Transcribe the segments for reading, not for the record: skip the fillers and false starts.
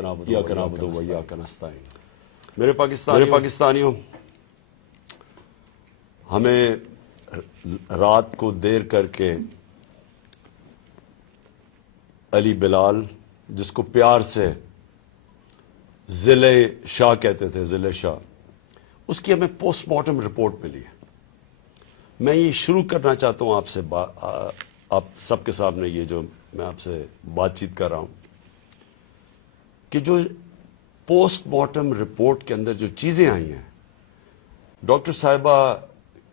نعبدو و ایاک نستعین۔ میرے پاکستانیوں، ہمیں رات کو دیر کر کے علی بلال، جس کو پیار سے ضلع شاہ کہتے تھے، ضلع شاہ، اس کی ہمیں پوسٹ مارٹم رپورٹ ملی ہے۔ میں یہ شروع کرنا چاہتا ہوں آپ سے، آپ سب کے سامنے یہ جو میں آپ سے بات چیت کر رہا ہوں، کہ جو پوسٹ مارٹم رپورٹ کے اندر جو چیزیں آئی ہیں، ڈاکٹر صاحبہ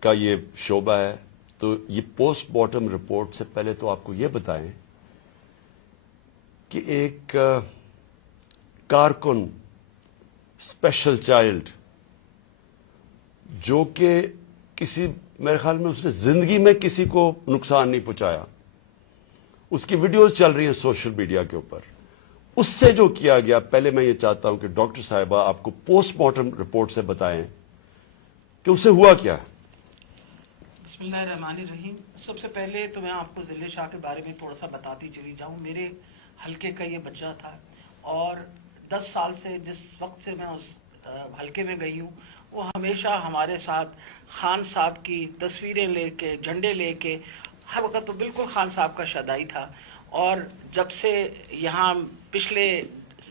کا یہ شعبہ ہے، تو یہ پوسٹ مارٹم رپورٹ سے پہلے تو آپ کو یہ بتائیں کہ ایک کارکن، اسپیشل چائلڈ، جو کہ کسی، میرے خیال میں اس نے زندگی میں کسی کو نقصان نہیں پہنچایا، اس کی ویڈیوز چل رہی ہیں سوشل میڈیا کے اوپر، اس سے جو کیا گیا، پہلے میں یہ چاہتا ہوں کہ ڈاکٹر صاحبہ آپ کو پوسٹ مارٹم رپورٹ سے بتائیں کہ اسے ہوا کیا۔ بسم اللہ الرحمن الرحیم۔ سب سے پہلے تو میں آپ کو ضلع شاہ کے بارے میں تھوڑا سا بتاتی چلی جاؤں۔ میرے حلقے کا یہ بچہ تھا، اور 10 سال سے جس وقت سے میں اس حلقے میں گئی ہوں، وہ ہمیشہ ہمارے ساتھ خان صاحب کی تصویریں لے کے، جھنڈے لے کے، ہر وقت تو بالکل خان صاحب کا شدائی تھا۔ اور جب سے یہاں پچھلے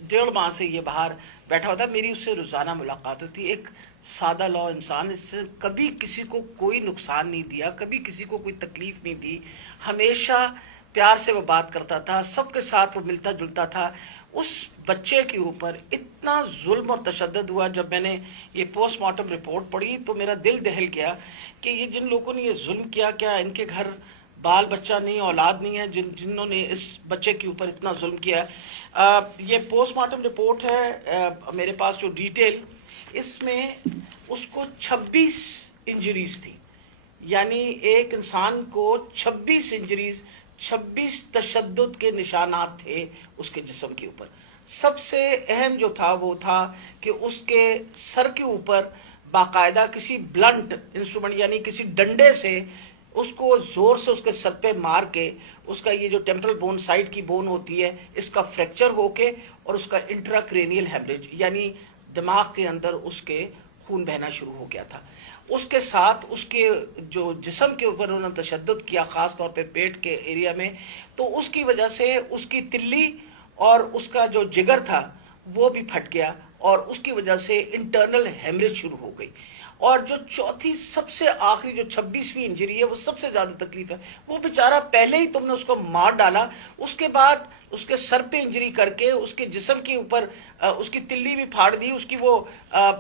1.5 ماہ سے یہ باہر بیٹھا ہوتا، میری اس سے روزانہ ملاقات ہوتی۔ ایک سادہ لو انسان، اس سے کبھی کسی کو کوئی نقصان نہیں دیا، کبھی کسی کو کوئی تکلیف نہیں دی، ہمیشہ پیار سے وہ بات کرتا تھا، سب کے ساتھ وہ ملتا جلتا تھا۔ اس بچے کے اوپر اتنا ظلم اور تشدد ہوا، جب میں نے یہ پوسٹ مارٹم رپورٹ پڑھی تو میرا دل دہل گیا کہ یہ جن لوگوں نے یہ ظلم کیا، کیا ان کے گھر بال بچہ نہیں، اولاد نہیں ہے، جنہوں نے اس بچے کے اوپر اتنا ظلم کیا۔ یہ پوسٹ مارٹم رپورٹ ہے میرے پاس جو ڈیٹیل، اس میں اس کو 26 انجریز تھی، یعنی ایک انسان کو 26 انجریز، 26 تشدد کے نشانات تھے اس کے جسم کے اوپر۔ سب سے اہم جو تھا وہ تھا کہ اس کے سر کے اوپر باقاعدہ کسی بلنٹ انسٹرومنٹ، یعنی کسی ڈنڈے سے اس کو زور سے اس کے سر پہ مار کے، اس کا یہ جو ٹیمپرل بون، سائڈ کی بون ہوتی ہے، اس کا فریکچر ہو کے، اور اس کا انٹراکرینیل ہیمریج، یعنی دماغ کے اندر اس کے خون بہنا شروع ہو گیا تھا۔ اس کے ساتھ اس کے جو جسم کے اوپر انہوں نے تشدد کیا، خاص طور پہ پیٹ کے ایریا میں، تو اس کی وجہ سے اس کی تلی اور اس کا جو جگر تھا وہ بھی پھٹ گیا، اور اس کی وجہ سے انٹرنل ہیمریج شروع ہو گئی۔ اور جو چوتھی سب سے آخری جو 26ویں انجری ہے، وہ سب سے زیادہ تکلیف ہے۔ وہ بیچارہ پہلے ہی تم نے اس کو مار ڈالا، اس کے بعد اس کے سر پہ انجری کر کے، اس کے جسم کے اوپر اس کی تلی بھی پھاڑ دی، اس کی وہ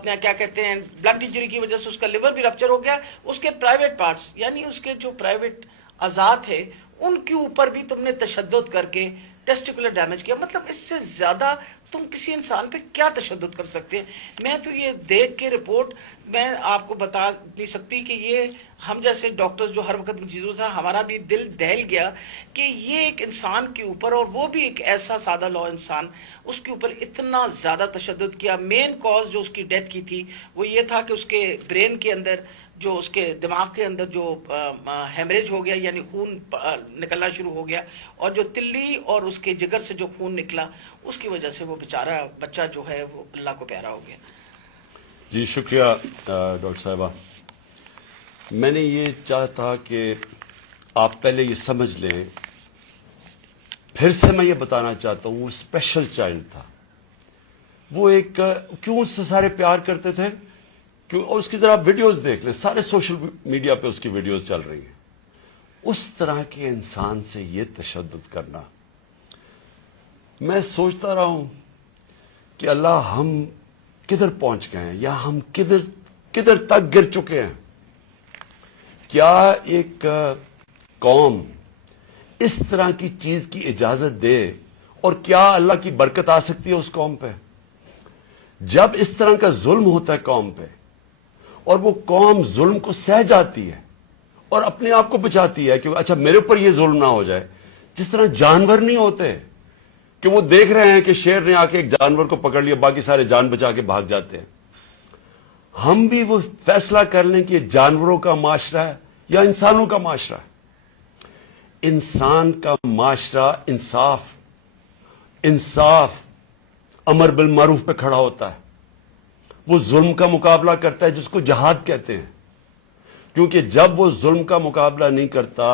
کیا کہتے ہیں، بلنٹ انجری کی وجہ سے اس کا لیور بھی رپچر ہو گیا، اس کے پرائیویٹ پارٹس، یعنی اس کے جو پرائیویٹ اعضاء تھے ان کے اوپر بھی تم نے تشدد کر کے ٹیسٹیکولر ڈیمیج کیا۔ مطلب اس سے زیادہ تم کسی انسان پہ کیا تشدد کر سکتے ہیں؟ میں تو یہ دیکھ کے رپورٹ میں آپ کو بتا نہیں سکتی کہ یہ ہم جیسے ڈاکٹرز جو ہر وقت ان چیزوں سے، ہمارا بھی دل دہل گیا کہ یہ ایک انسان کے اوپر، اور وہ بھی ایک ایسا سادہ لو انسان، اس کے اوپر اتنا زیادہ تشدد کیا۔ مین کاز جو اس کی ڈیتھ کی تھی وہ یہ تھا کہ اس کے برین کے اندر، جو اس کے دماغ کے اندر جو ہیمریج ہو گیا، یعنی خون نکلنا شروع ہو گیا، اور جو تلی اور اس کے جگر سے جو خون نکلا، اس کی وجہ سے وہ بیچارہ بچہ جو ہے وہ اللہ کو پیارا ہو گیا۔ جی شکریہ ڈاکٹر صاحبہ۔ میں نے یہ چاہتا کہ آپ پہلے یہ سمجھ لیں، پھر سے میں یہ بتانا چاہتا ہوں، وہ اسپیشل چائلڈ تھا، وہ ایک، کیوں اس سے سارے پیار کرتے تھے، اور اس کی ذرا ویڈیوز دیکھ لیں، سارے سوشل میڈیا پہ اس کی ویڈیوز چل رہی ہیں۔ اس طرح کے انسان سے یہ تشدد کرنا، میں سوچتا رہا ہوں کہ اللہ ہم کدھر پہنچ گئے ہیں، یا ہم کدھر تک گر چکے ہیں۔ کیا ایک قوم اس طرح کی چیز کی اجازت دے، اور کیا اللہ کی برکت آ سکتی ہے اس قوم پہ؟ جب اس طرح کا ظلم ہوتا ہے قوم پہ، اور وہ قوم ظلم کو سہ جاتی ہے اور اپنے آپ کو بچاتی ہے کہ اچھا میرے اوپر یہ ظلم نہ ہو جائے، جس طرح جانور نہیں ہوتے کہ وہ دیکھ رہے ہیں کہ شیر نے آ کے ایک جانور کو پکڑ لیا، باقی سارے جان بچا کے بھاگ جاتے ہیں۔ ہم بھی وہ فیصلہ کر لیں کہ جانوروں کا معاشرہ ہے یا انسانوں کا معاشرہ ہے۔ انسان کا معاشرہ انصاف، امر بالمعروف پہ کھڑا ہوتا ہے، وہ ظلم کا مقابلہ کرتا ہے جس کو جہاد کہتے ہیں، کیونکہ جب وہ ظلم کا مقابلہ نہیں کرتا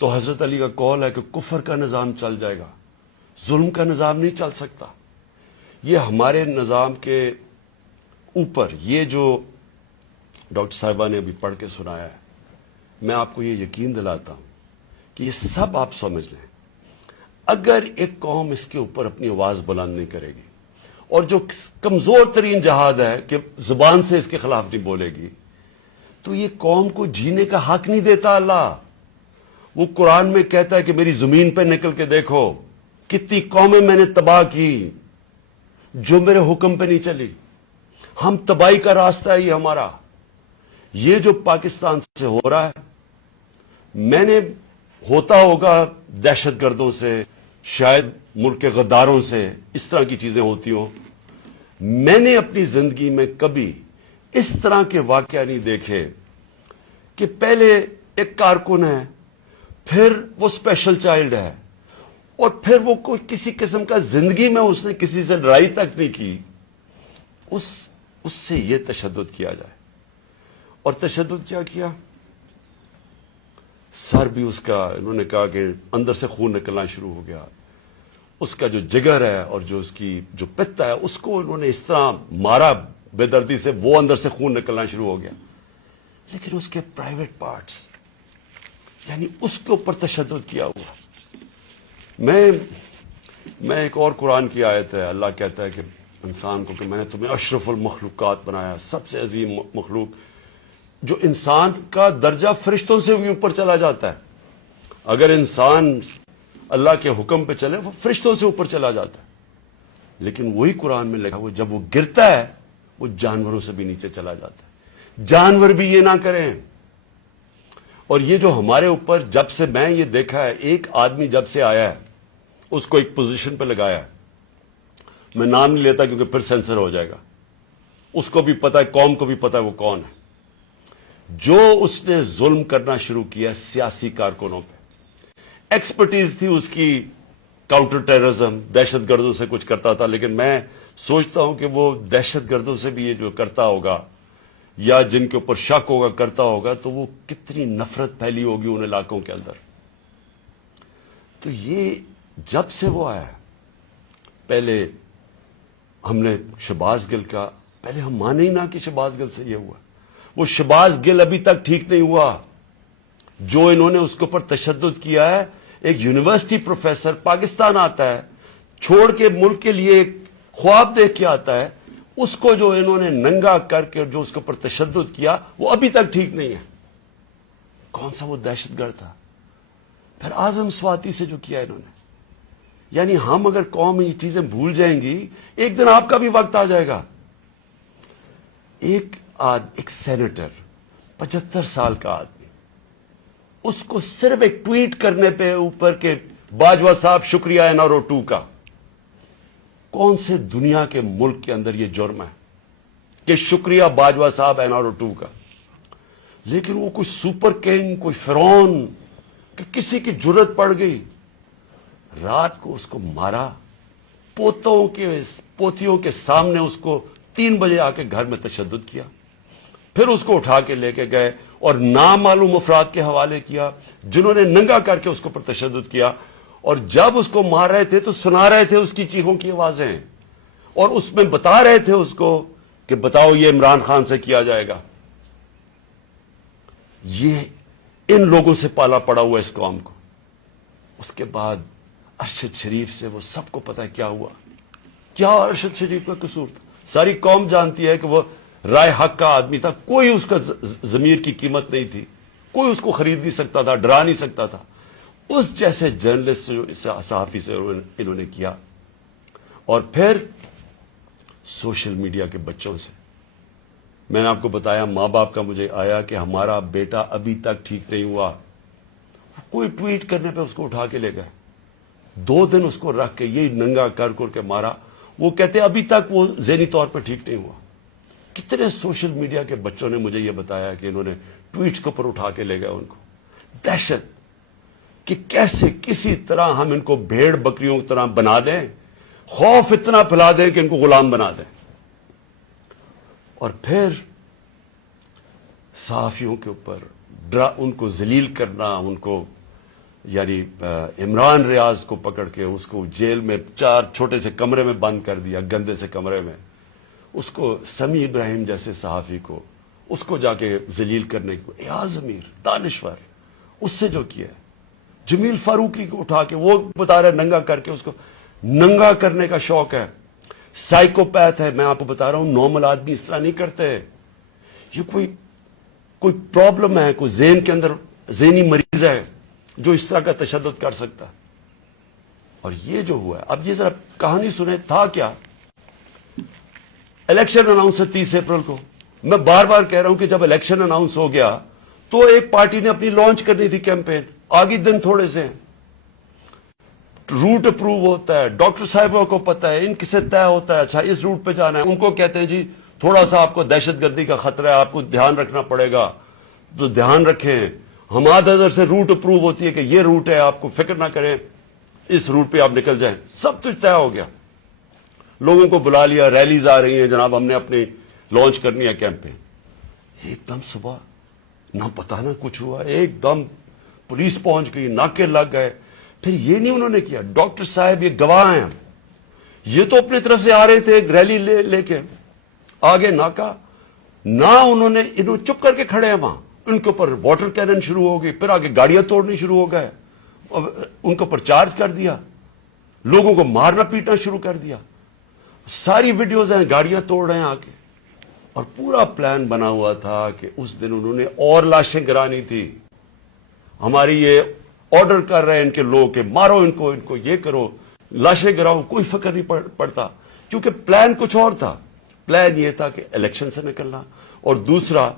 تو حضرت علی کا قول ہے کہ کفر کا نظام چل جائے گا، ظلم کا نظام نہیں چل سکتا۔ یہ ہمارے نظام کے اوپر یہ جو ڈاکٹر صاحبہ نے ابھی پڑھ کے سنایا ہے، میں آپ کو یہ یقین دلاتا ہوں کہ یہ سب آپ سمجھ لیں، اگر ایک قوم اس کے اوپر اپنی آواز بلند نہیں کرے گی اور جو کمزور ترین جہاد ہے کہ زبان سے اس کے خلاف نہیں بولے گی، تو یہ قوم کو جینے کا حق نہیں دیتا اللہ۔ وہ قرآن میں کہتا ہے کہ میری زمین پہ نکل کے دیکھو کتنی قومیں میں نے تباہ کی جو میرے حکم پہ نہیں چلی۔ ہم تباہی کا راستہ ہے یہ ہمارا۔ یہ جو پاکستان سے ہو رہا ہے، میں نے ہوتا ہوگا دہشت گردوں سے، شاید ملک کے غداروں سے، اس طرح کی چیزیں ہوتی ہوں، میں نے اپنی زندگی میں کبھی اس طرح کے واقعہ نہیں دیکھے کہ پہلے ایک کارکن ہے، پھر وہ اسپیشل چائلڈ ہے، اور پھر وہ کوئی کسی قسم کا زندگی میں اس نے کسی سے لڑائی تک نہیں کی، اس سے یہ تشدد کیا جائے۔ اور تشدد کیا کیا؟ سر بھی اس کا، انہوں نے کہا کہ اندر سے خون نکلنا شروع ہو گیا، اس کا جو جگر ہے اور جو اس کی جو پتا ہے اس کو انہوں نے اس طرح مارا بے دردی سے، وہ اندر سے خون نکلنا شروع ہو گیا۔ لیکن اس کے پرائیویٹ پارٹس، یعنی اس کے اوپر تشدد کیا ہوا۔ میں ایک اور قرآن کی آیت ہے، اللہ کہتا ہے کہ انسان کو کہ میں نے تمہیں اشرف المخلوقات بنایا، سب سے عظیم مخلوق، جو انسان کا درجہ فرشتوں سے بھی اوپر چلا جاتا ہے۔ اگر انسان اللہ کے حکم پہ چلے وہ فرشتوں سے اوپر چلا جاتا ہے، لیکن وہی قرآن میں لکھا وہ جب وہ گرتا ہے وہ جانوروں سے بھی نیچے چلا جاتا ہے۔ جانور بھی یہ نہ کریں۔ اور یہ جو ہمارے اوپر، جب سے میں یہ دیکھا ہے، ایک آدمی جب سے آیا ہے اس کو ایک پوزیشن پہ لگایا ہے، میں نام نہیں لیتا کیونکہ پھر سینسر ہو جائے گا، اس کو بھی پتا ہے، قوم کو بھی پتا ہے وہ کون ہے، جو اس نے ظلم کرنا شروع کیا سیاسی کارکنوں پہ۔ ایکسپرٹیز تھی اس کی کاؤنٹر ٹیررزم، دہشت گردوں سے کچھ کرتا تھا، لیکن میں سوچتا ہوں کہ وہ دہشت گردوں سے بھی یہ جو کرتا ہوگا یا جن کے اوپر شک ہوگا کرتا ہوگا، تو وہ کتنی نفرت پھیلی ہوگی ان علاقوں کے اندر۔ تو یہ جب سے وہ آیا، پہلے ہم نے شہباز گل کا، پہلے ہم مانے ہی نہ کہ شہباز گل سے یہ ہوا، وہ شہباز گل ابھی تک ٹھیک نہیں ہوا، جو انہوں نے اس کے اوپر تشدد کیا ہے۔ ایک یونیورسٹی پروفیسر پاکستان آتا ہے، چھوڑ کے ملک کے لیے ایک خواب دیکھ کے آتا ہے، اس کو جو انہوں نے ننگا کر کے جو اس کے اوپر تشدد کیا وہ ابھی تک ٹھیک نہیں ہے۔ کون سا وہ دہشت گرد تھا؟ پھر اعظم سواتی سے جو کیا انہوں نے، یعنی ہم اگر قوم یہ چیزیں بھول جائیں گی، ایک دن آپ کا بھی وقت آ جائے گا۔ ایک سینیٹر 75 سال کا آدمی، اس کو صرف ایک ٹویٹ کرنے پہ اوپر کے باجوہ صاحب شکریہ NRO 2 کا، کون سے دنیا کے ملک کے اندر یہ جرم ہے کہ شکریہ باجوہ صاحب NRO 2 کا؟ لیکن وہ کوئی سپر کنگ، کوئی فرعون کہ کسی کی جرت پڑ گئی، رات کو اس کو مارا، پوتیوں کے سامنے اس کو 3 بجے آ کے گھر میں تشدد کیا، پھر اس کو اٹھا کے لے کے گئے اور نامعلوم افراد کے حوالے کیا جنہوں نے ننگا کر کے اس کے اوپر تشدد کیا، اور جب اس کو مار رہے تھے تو سنا رہے تھے اس کی چیخوں کی آوازیں، اور اس میں بتا رہے تھے اس کو کہ بتاؤ یہ عمران خان سے کیا جائے گا۔ یہ ان لوگوں سے پالا پڑا ہوا اس قوم کو۔ اس کے بعد ارشد شریف سے وہ سب کو پتا ہے کیا ہوا، کیا ارشد شریف کا قصور تھا۔ ساری قوم جانتی ہے کہ وہ رائے حق کا آدمی تھا، کوئی اس کا ضمیر کی قیمت نہیں تھی، کوئی اس کو خرید نہیں سکتا تھا، ڈرا نہیں سکتا تھا۔ اس جیسے جرنلسٹ سے، صحافی سے انہوں نے کیا، اور پھر سوشل میڈیا کے بچوں سے۔ میں نے آپ کو بتایا ماں باپ کا مجھے آیا کہ ہمارا بیٹا ابھی تک ٹھیک نہیں ہوا، کوئی ٹویٹ کرنے پہ اس کو اٹھا کے لے گئے، 2 دن اس کو رکھ کے یہ ننگا کر کے مارا، وہ کہتے ابھی تک وہ ذہنی طور پہ ٹھیک نہیں ہوا۔ کتنے سوشل میڈیا کے بچوں نے مجھے یہ بتایا کہ انہوں نے ٹویٹس کے اوپر اٹھا کے لے گئے ان کو۔ دہشت کہ کیسے کسی طرح ہم ان کو بھیڑ بکریوں کی طرح بنا دیں، خوف اتنا پھیلا دیں کہ ان کو غلام بنا دیں، اور پھر صحافیوں کے اوپر ان کو ذلیل کرنا، ان کو یعنی عمران ریاض کو پکڑ کے اس کو جیل میں 4 چھوٹے سے کمرے میں بند کر دیا، گندے سے کمرے میں، اس کو سمیع ابراہیم جیسے صحافی کو اس کو جا کے ذلیل کرنے کو، ایاز امیر دانشور اس سے جو کیا ہے، جمیل فاروقی کو اٹھا کے وہ بتا رہا ہے ننگا کر کے، اس کو ننگا کرنے کا شوق ہے، سائیکوپیتھ ہے، میں آپ کو بتا رہا ہوں نارمل آدمی اس طرح نہیں کرتے، یہ کوئی پرابلم ہے، کوئی ذہن کے اندر ذہنی مریض ہے جو اس طرح کا تشدد کر سکتا ہے۔ اور یہ جو ہوا ہے، اب یہ ذرا کہانی سنیں، تھا کیا؟ الیکشن اناؤنس ہے 30 اپریل کو، میں بار بار کہہ رہا ہوں کہ جب الیکشن اناؤنس ہو گیا تو ایک پارٹی نے اپنی لانچ کرنی تھی کیمپین، آگے دن تھوڑے سے ہیں، روٹ اپروو ہوتا ہے، ڈاکٹر صاحبوں کو پتا ہے، ان کسے طے ہوتا ہے، اچھا اس روٹ پہ جانا ہے، ان کو کہتے ہیں جی تھوڑا سا آپ کو دہشت گردی کا خطرہ ہے، آپ کو دھیان رکھنا پڑے گا، تو دھیان رکھیں، ہمارے ادھر سے روٹ اپروو ہوتی ہے کہ یہ روٹ ہے، آپ کو فکر نہ کریں، اس روٹ پہ آپ نکل جائیں، سب کچھ طے ہو گیا، لوگوں کو بلا لیا، ریلیز آ رہی ہیں، جناب ہم نے اپنی لانچ کرنی ہے کیمپین، ایک دم صبح نہ پتا نہ کچھ ہوا، ایک دم پولیس پہنچ گئی، ناکے لگ گئے، پھر یہ نہیں انہوں نے کیا، ڈاکٹر صاحب یہ گواہ ہیں، یہ تو اپنی طرف سے آ رہے تھے ریلی لے کے، آگے ناکا، نہ انہوں نے، انہوں چپ کر کے کھڑے ہیں وہاں، ان کے اوپر واٹر کینن شروع ہو گئی، پھر آگے گاڑیاں توڑنی شروع ہو گئے، ان کے اوپر چارج کر دیا، لوگوں کو مارنا پیٹنا شروع کر دیا، ساری ویڈیوز ہیں، گاڑیاں توڑ رہے ہیں آ کے، اور پورا پلان بنا ہوا تھا کہ اس دن انہوں نے اور لاشیں گرانی تھی، ہماری یہ آرڈر کر رہے ہیں ان کے لوگ کہ مارو ان کو یہ کرو، لاشیں گراؤ، کوئی فکر نہیں پڑتا، کیونکہ پلان کچھ اور تھا، پلان یہ تھا کہ الیکشن سے نکلنا، اور دوسرا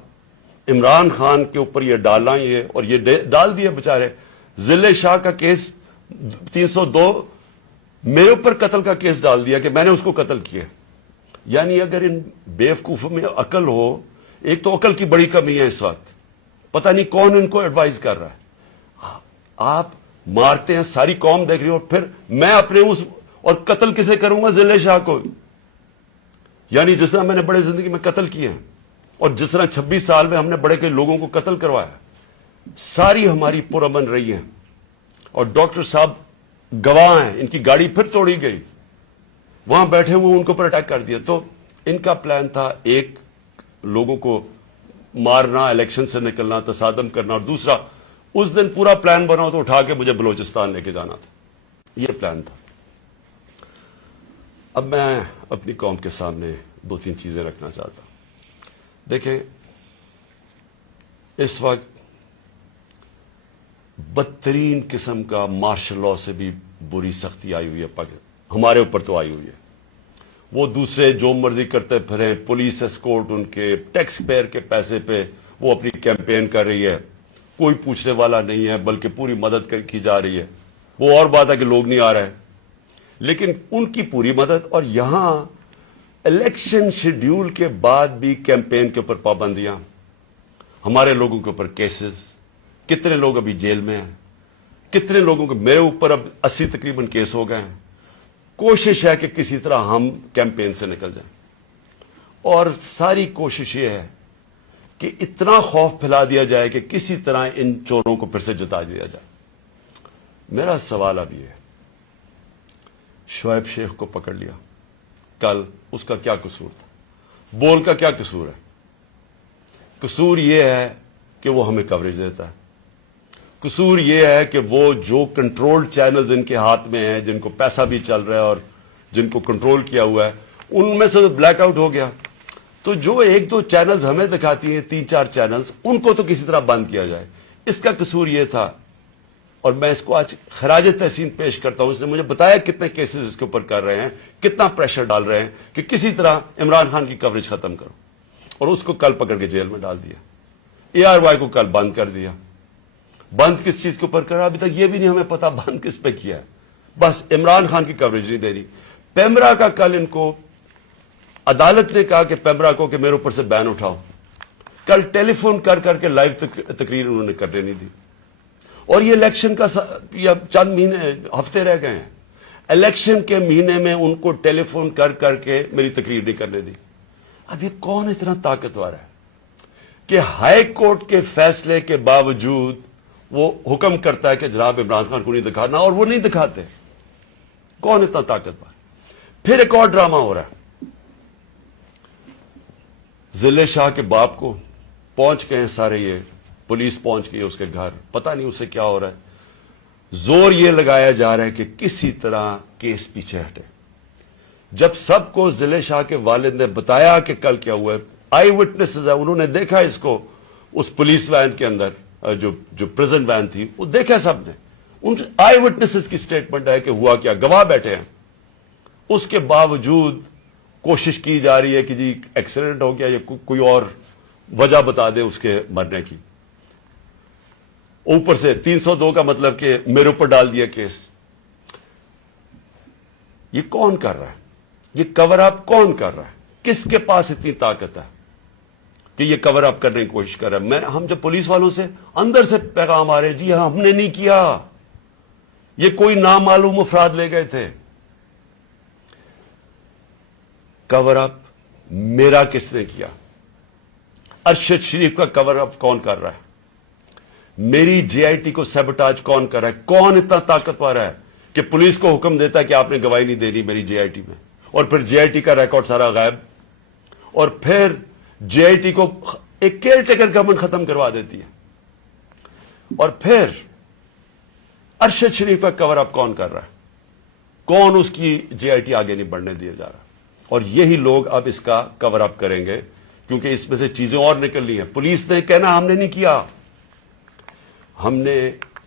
عمران خان کے اوپر یہ ڈالنا، یہ اور یہ ڈال دیا بیچارے، ضلع شاہ کا کیس 302 میرے اوپر قتل کا کیس ڈال دیا کہ میں نے اس کو قتل کیا، یعنی اگر ان بیوقوفوں میں عقل ہو، ایک تو عقل کی بڑی کمی ہے اس وقت، پتہ نہیں کون ان کو ایڈوائز کر رہا ہے، آپ مارتے ہیں، ساری قوم دیکھ رہی ہو، پھر میں اپنے اس اور قتل کسے کروں گا؟ ضلع شاہ کو، یعنی جس طرح میں نے بڑے زندگی میں قتل کیے ہیں، اور جس طرح 26 سال میں ہم نے بڑے کئی لوگوں کو قتل کروایا، ساری ہماری پرامن رہی ہیں، اور ڈاکٹر صاحب گواہ ہیں، ان کی گاڑی پھر توڑی گئی، وہاں بیٹھے ہوئے ان کے اوپر اٹیک کر دیا، تو ان کا پلان تھا ایک لوگوں کو مارنا، الیکشن سے نکلنا، تصادم کرنا، اور دوسرا اس دن پورا پلان بنا تو اٹھا کے مجھے بلوچستان لے کے جانا تھا، یہ پلان تھا۔ اب میں اپنی قوم کے سامنے 2-3 چیزیں رکھنا چاہتا ہوں۔ دیکھیں، اس وقت بدترین قسم کا مارشل لاء سے بھی بری سختی آئی ہوئی ہے، ہمارے اوپر تو آئی ہوئی ہے، وہ دوسرے جو مرضی کرتے پھریں، پولیس اسکورٹ ان کے ٹیکس پیئر کے پیسے پہ وہ اپنی کیمپین کر رہی ہے، کوئی پوچھنے والا نہیں ہے، بلکہ پوری مدد کی جا رہی ہے، وہ اور بات ہے کہ لوگ نہیں آ رہے، لیکن ان کی پوری مدد، اور یہاں الیکشن شیڈیول کے بعد بھی کیمپین کے اوپر پابندیاں، ہمارے لوگوں کے اوپر کیسز، کتنے لوگ ابھی جیل میں ہیں، کتنے لوگوں کے، میرے اوپر اب 80 تقریباً کیس ہو گئے ہیں، کوشش ہے کہ کسی طرح ہم کیمپین سے نکل جائیں، اور ساری کوشش یہ ہے کہ اتنا خوف پھیلا دیا جائے کہ کسی طرح ان چوروں کو پھر سے جتا دیا جائے۔ میرا سوال اب یہ ہے، شعیب شیخ کو پکڑ لیا کل، اس کا کیا قصور تھا؟ بول کا کیا قصور ہے؟ قصور یہ ہے کہ وہ ہمیں کوریج دیتا ہے، قصور یہ ہے کہ وہ جو کنٹرول چینلز ان کے ہاتھ میں ہیں، جن کو پیسہ بھی چل رہا ہے اور جن کو کنٹرول کیا ہوا ہے، ان میں سے بلیک آؤٹ ہو گیا، تو جو 1-2 چینلز ہمیں دکھاتی ہیں، 3-4 چینلز، ان کو تو کسی طرح بند کیا جائے، اس کا قصور یہ تھا، اور میں اس کو آج خراج تحسین پیش کرتا ہوں، اس نے مجھے بتایا کتنے کیسز اس کے اوپر کر رہے ہیں، کتنا پریشر ڈال رہے ہیں کہ کسی طرح عمران خان کی کوریج ختم کرو، اور اس کو کل پکڑ کے جیل میں ڈال دیا، ARY کو کل بند کر دیا۔ بند کس چیز کے اوپر کرا ابھی تک یہ بھی نہیں ہمیں پتا، بند کس پہ کیا ہے، بس عمران خان کی کوریج نہیں دے رہی۔ پیمرا کا کل ان کو عدالت نے کہا کہ پیمرا کو کہ میرے اوپر سے بین اٹھاؤ، کل ٹیلی فون کر کر کے لائیو تقریر انہوں نے کرنے نہیں دی، اور یہ الیکشن کا چند مہینے ہفتے رہ گئے ہیں، الیکشن کے مہینے میں ان کو ٹیلی فون کر کر کے میری تقریر نہیں کرنے دی. اب یہ کون اتنا طاقتور ہے کہ ہائی کورٹ کے فیصلے کے باوجود وہ حکم کرتا ہے کہ جناب عمران خان کو نہیں دکھانا, اور وہ نہیں دکھاتے؟ کون اتنا طاقتور؟ پھر ایک اور ڈرامہ ہو رہا ہے. ضلع شاہ کے باپ کو پہنچ گئے ہیں سارے, یہ پولیس پہنچ گئی اس کے گھر, پتہ نہیں اسے کیا ہو رہا ہے. زور یہ لگایا جا رہا ہے کہ کسی طرح کیس پیچھے ہٹے. جب سب کو ضلع شاہ کے والد نے بتایا کہ کل کیا ہوا ہے, آئی وٹنسز ہیں, انہوں نے دیکھا اس کو اس پولیس وین کے اندر, جو پریزن وین تھی وہ دیکھا سب نے. ان آئی وٹنسز کی سٹیٹمنٹ ہے کہ ہوا کیا, گواہ بیٹھے ہیں. اس کے باوجود کوشش کی جا رہی ہے کہ جی ایکسیڈنٹ ہو گیا یا کوئی اور وجہ بتا دے اس کے مرنے کی. اوپر سے 302 کا مطلب کہ میرے اوپر ڈال دیا کیس. یہ کون کر رہا ہے؟ یہ کور اپ کون کر رہا ہے؟ کس کے پاس اتنی طاقت ہے کہ یہ کور اپ کرنے کی کوشش کر رہا ہے؟ ہم جب پولیس والوں سے اندر سے پیغام آ رہے ہیں, جی ہم نے نہیں کیا, یہ کوئی نامعلوم افراد لے گئے تھے. کور اپ میرا کس نے کیا؟ ارشد شریف کا کور اپ کون کر رہا ہے؟ میری جے آئی ٹی کو سیبوٹاج کون کر رہا ہے؟ کون اتنا طاقتور ہے کہ پولیس کو حکم دیتا ہے کہ آپ نے گواہی نہیں دینی میری جے آئی ٹی میں, اور پھر جے آئی ٹی کا ریکارڈ سارا غائب, اور پھر جے آئی ٹی کو ایک کیئر ٹیکر گورنمنٹ ختم کروا دیتی ہے, اور پھر ارشد شریف کا کور اپ کون کر رہا ہے؟ کون اس کی جے آئی ٹی آگے نہیں بڑھنے دیا جا رہا؟ اور یہی لوگ اب اس کا کور اپ کریں گے, کیونکہ اس میں سے چیزیں اور نکلنی ہیں. پولیس نے کہنا ہم نے نہیں کیا, ہم نے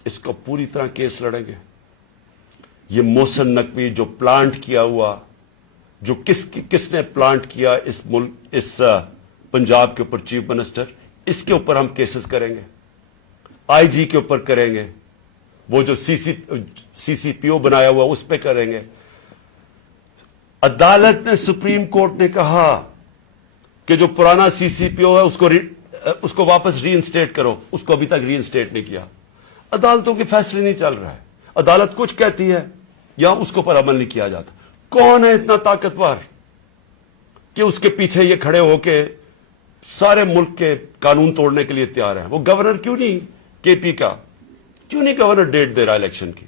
اس کو پوری طرح کیس لڑیں گے. یہ محسن نقوی جو پلانٹ کیا ہوا, جو کس نے پلانٹ کیا اس پنجاب کے اوپر چیف منسٹر, اس کے اوپر ہم کیسز کریں گے, آئی جی کے اوپر کریں گے, وہ جو سی سی پی او بنایا ہوا اس پہ کریں گے. عدالت نے, سپریم کورٹ نے کہا کہ جو پرانا سی سی پی او ہے اس کو واپس ری انسٹیٹ کرو, اس کو ابھی تک ری انسٹیٹ نہیں کیا. عدالتوں کے فیصلے نہیں چل رہا ہے, عدالت کچھ کہتی ہے یا اس کے اوپر عمل نہیں کیا جاتا. کون ہے اتنا طاقتور کہ اس کے پیچھے یہ کھڑے ہو کے سارے ملک کے قانون توڑنے کے لیے تیار ہے؟ وہ گورنر کیوں نہیں, کے پی کا کیوں نہیں گورنر ڈیٹ دے رہا الیکشن کی؟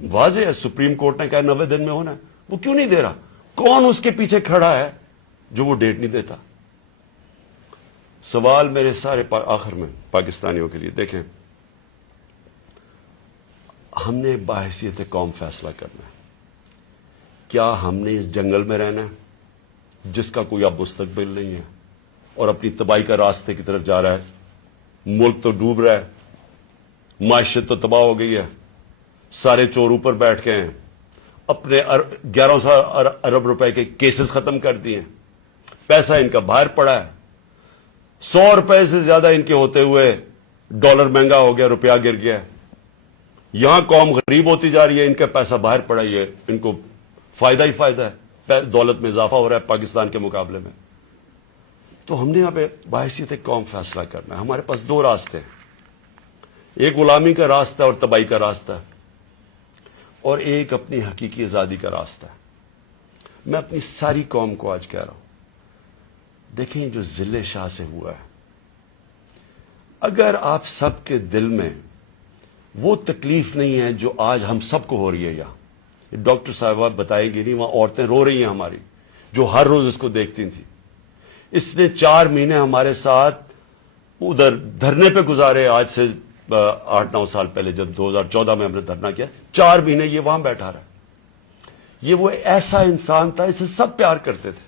واضح ہے سپریم کورٹ نے کہا 90 دن میں ہونا ہے, وہ کیوں نہیں دے رہا؟ کون اس کے پیچھے کھڑا ہے جو وہ ڈیٹ نہیں دیتا؟ سوال میرے سارے آخر میں پاکستانیوں کے لیے, دیکھیں ہم نے باحثیت قوم فیصلہ کرنا ہے. کیا ہم نے اس جنگل میں رہنا ہے جس کا کوئی اب مستقبل نہیں ہے اور اپنی تباہی کا راستے کی طرف جا رہا ہے؟ ملک تو ڈوب رہا ہے, معیشت تو تباہ ہو گئی ہے, سارے چور اوپر بیٹھ گئے ہیں, اپنے 1100 ارب روپے کے کیسز ختم کر دیے, پیسہ ان کا باہر پڑا ہے, 100 روپے سے زیادہ ان کے ہوتے ہوئے ڈالر مہنگا ہو گیا, روپیہ گر گیا. یہاں قوم غریب ہوتی جا رہی ہے, ان کا پیسہ باہر پڑا ہی ہے, ان کو فائدہ ہی فائدہ ہے, دولت میں اضافہ ہو رہا ہے پاکستان کے مقابلے میں. تو ہم نے یہاں پہ باحثیت قوم فیصلہ کرنا ہے. ہمارے پاس 2 راستے ہیں, ایک غلامی کا راستہ اور تباہی کا راستہ ہے, اور ایک اپنی حقیقی آزادی کا راستہ ہے. میں اپنی ساری قوم کو آج کہہ رہا ہوں, دیکھیں جو ضلع شاہ سے ہوا ہے, اگر آپ سب کے دل میں وہ تکلیف نہیں ہے جو آج ہم سب کو ہو رہی ہے, یہاں ڈاکٹر صاحبہ بتائیں گی نہیں, وہاں عورتیں رو رہی ہیں ہماری جو ہر روز اس کو دیکھتی تھیں. اس نے 4 مہینے ہمارے ساتھ ادھر دھرنے پہ گزارے, آج سے 8-9 سال پہلے جب 2014 میں ہم نے دھرنا کیا, 4 مہینے یہ وہاں بیٹھا رہا. یہ وہ ایسا انسان تھا, اسے سب پیار کرتے تھے,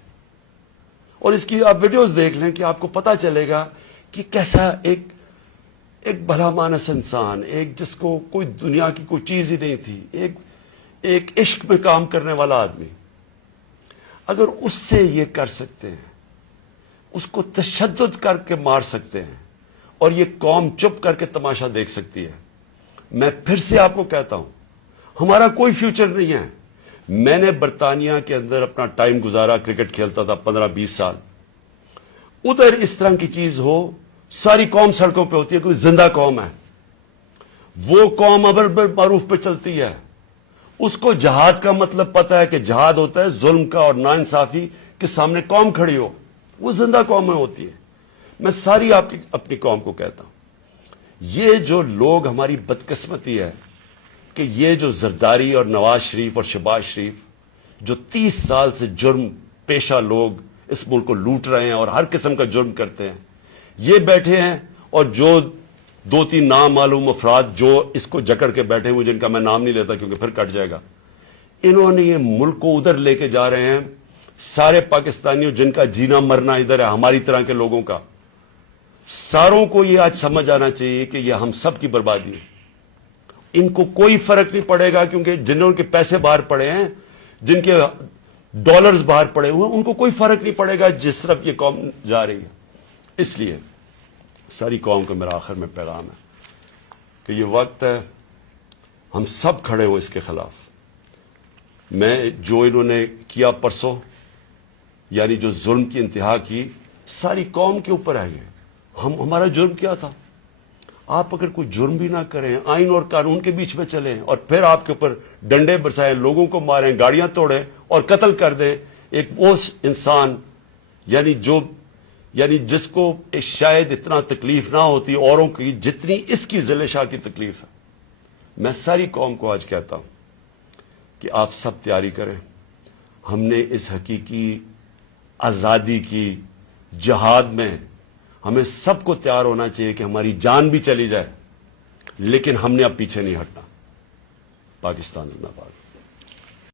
اور اس کی آپ ویڈیوز دیکھ لیں کہ آپ کو پتا چلے گا کہ کیسا ایک بھلا مانس انسان, ایک جس کو کوئی دنیا کی کوئی چیز ہی نہیں تھی, ایک عشق میں کام کرنے والا آدمی. اگر اس سے یہ کر سکتے ہیں, اس کو تشدد کر کے مار سکتے ہیں, اور یہ قوم چپ کر کے تماشا دیکھ سکتی ہے, میں پھر سے آپ کو کہتا ہوں ہمارا کوئی فیوچر نہیں ہے. میں نے برطانیہ کے اندر اپنا ٹائم گزارا, کرکٹ کھیلتا تھا 15-20 سال. ادھر اس طرح کی چیز ہو, ساری قوم سڑکوں پہ ہوتی ہے, کوئی زندہ قوم ہے, وہ قوم امر بالمعروف پہ چلتی ہے, اس کو جہاد کا مطلب پتا ہے کہ جہاد ہوتا ہے ظلم کا اور ناانصافی کے سامنے قوم کھڑی ہو. وہ زندہ قومیں ہوتی ہیں. میں ساری اپنی قوم کو کہتا ہوں یہ جو لوگ ہماری بدقسمتی ہے کہ یہ جو زرداری اور نواز شریف اور شہباز شریف جو 30 سال سے جرم پیشہ لوگ اس ملک کو لوٹ رہے ہیں اور ہر قسم کا جرم کرتے ہیں, یہ بیٹھے ہیں اور جو 2-3 نامعلوم افراد جو اس کو جکڑ کے بیٹھے ہوئے جن کا میں نام نہیں لیتا کیونکہ پھر کٹ جائے گا, انہوں نے یہ ملک کو ادھر لے کے جا رہے ہیں. سارے پاکستانیوں جن کا جینا مرنا ادھر ہے ہماری طرح کے لوگوں کا, ساروں کو یہ آج سمجھ آنا چاہیے کہ یہ ہم سب کی بربادی ہے. ان کو کوئی فرق نہیں پڑے گا کیونکہ جنہوں کے پیسے باہر پڑے ہیں, جن کے ڈالرز باہر پڑے ہوئے ہیں, ان کو کوئی فرق نہیں پڑے گا جس طرف یہ قوم جا رہی ہے. اس لیے ساری قوم کو میرا آخر میں پیغام ہے کہ یہ وقت ہے ہم سب کھڑے ہوں اس کے خلاف. میں جو انہوں نے کیا پرسوں, یعنی جو ظلم کی انتہا کی, ساری قوم کے اوپر ہے. ہمارا جرم کیا تھا؟ آپ اگر کوئی جرم بھی نہ کریں, آئین اور قانون کے بیچ میں چلیں اور پھر آپ کے اوپر ڈنڈے برسائیں, لوگوں کو ماریں, گاڑیاں توڑیں اور قتل کر دیں ایک وہ انسان یعنی جس کو شاید اتنا تکلیف نہ ہوتی اوروں کی جتنی اس کی ذل شاہ کی تکلیف ہے. میں ساری قوم کو آج کہتا ہوں کہ آپ سب تیاری کریں. ہم نے اس حقیقی آزادی کی جہاد میں ہمیں سب کو تیار ہونا چاہیے کہ ہماری جان بھی چلی جائے لیکن ہم نے اب پیچھے نہیں ہٹنا. پاکستان زندہ باد.